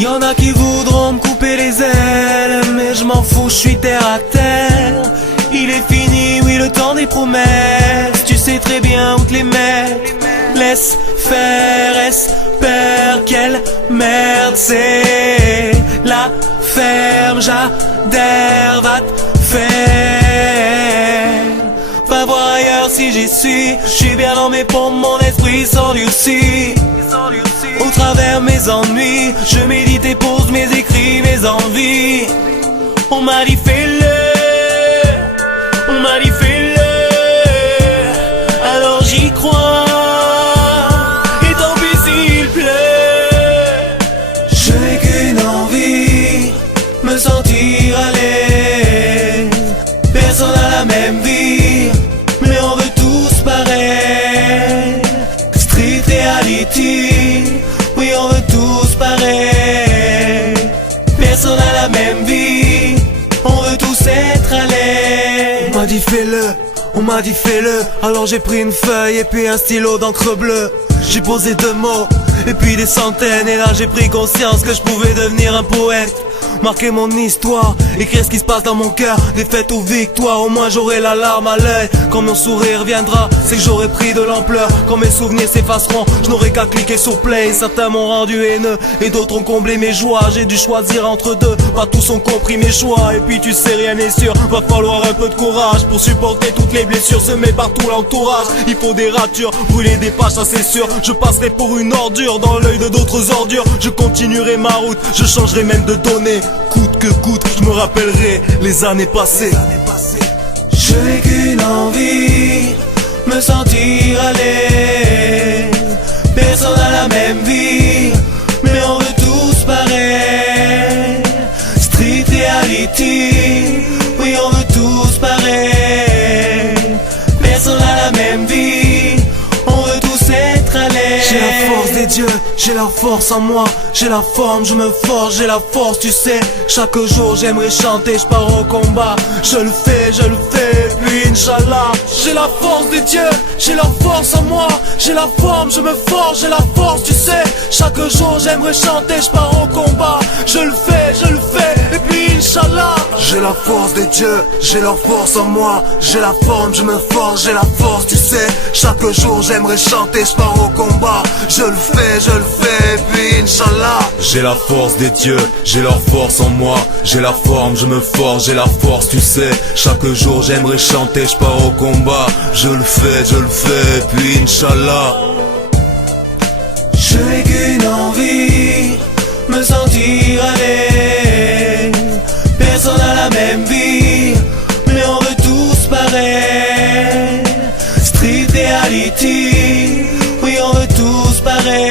Y'en a qui voudront me couper les ailes, mais je m'en fous, je suis terre à terre. Il est fini, oui, le temps des promesses. Tu sais très bien où te les mettre. Laisse faire, espère, quelle merde c'est. La ferme, j'adhère, va te faire. Va voir ailleurs si j'y suis. J'suis bien dans mes pompes, mon esprit s'endurcit. Au travers mes ennuis, je médite et pose mes écrits, mes envies. On m'a dit fais-le, on m'a dit fais-le, alors j'y crois. Et tant pis s'il pleut. Je n'ai qu'une envie, me sentir à l'aise. Personne n'a la même vie, mais on veut tous pareil. Street reality, oui on veut tous pareil. Personne n'a la même vie, on veut tous être à l'aise. On m'a dit fais-le, on m'a dit fais-le, alors j'ai pris une feuille et puis un stylo d'encre bleue. J'ai posé 2 mots, et puis des centaines, et là j'ai pris conscience que je pouvais devenir un poète. Marquer mon histoire, écrire ce qui se passe dans mon cœur. Défaite ou victoire, au moins j'aurai la larme à l'œil. Quand mon sourire viendra, c'est que j'aurai pris de l'ampleur. Quand mes souvenirs s'effaceront, je n'aurai qu'à cliquer sur play. Certains m'ont rendu haineux, et d'autres ont comblé mes joies. J'ai dû choisir entre deux, pas tous ont compris mes choix. Et puis tu sais rien n'est sûr, va falloir un peu de courage pour supporter toutes les blessures semées par tout l'entourage. Il faut des ratures, brûler des pages, ça c'est sûr. Je passerai pour une ordure dans l'œil de d'autres ordures. Je continuerai ma route, je changerai même de données. Coûte que coûte, je me rappellerai les années passées. Je n'ai qu'une envie, me sentir à l'aise. Personne n'a la même vie, mais on veut tous pareil. Street reality, oui on veut tous pareil. Personne n'a la même vie, on veut tous être à l'aise. J'ai la force des dieux, j'ai la force en moi. J'ai la forme, je me forge, j'ai la force, tu sais. Chaque jour j'aimerais chanter, je pars au combat. Je le fais, puis Inch'Allah. J'ai la force des dieux, j'ai la force en moi. J'ai la forme, je me forge, j'ai la force, tu sais. Chaque jour j'aimerais chanter, je pars au combat. Je le fais, et puis Inch'Allah. J'ai la force des dieux, j'ai leur force en moi. J'ai la forme, je me forge, j'ai la force, tu sais. Chaque jour j'aimerais chanter, je pars au combat. Je le fais, puis Inch'Allah. J'ai la force des dieux, j'ai leur force en moi. J'ai la forme, je me forge, j'ai la force, tu sais. Chaque jour j'aimerais chanter, je pars au combat. Je le fais, puis Inch'Allah. Je n'ai qu'une envie, me sentir à l'aise. Personne n'a la même vie, mais on veut tous pareil. Street reality, oui on veut tous pareil.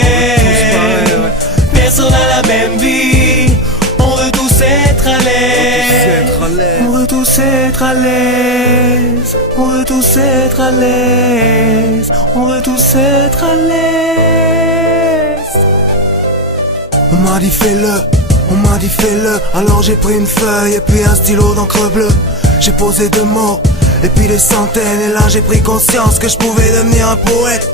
Personne n'a la même vie, on veut tous être à l'aise. On veut tous être à l'aise. On veut tous être à l'aise. On veut tous être à l'aise. On m'a dit fais-le, on m'a dit fais-le, alors j'ai pris une feuille et puis un stylo d'encre bleue. J'ai posé 2 mots, et puis des centaines, et là j'ai pris conscience que je pouvais devenir un poète.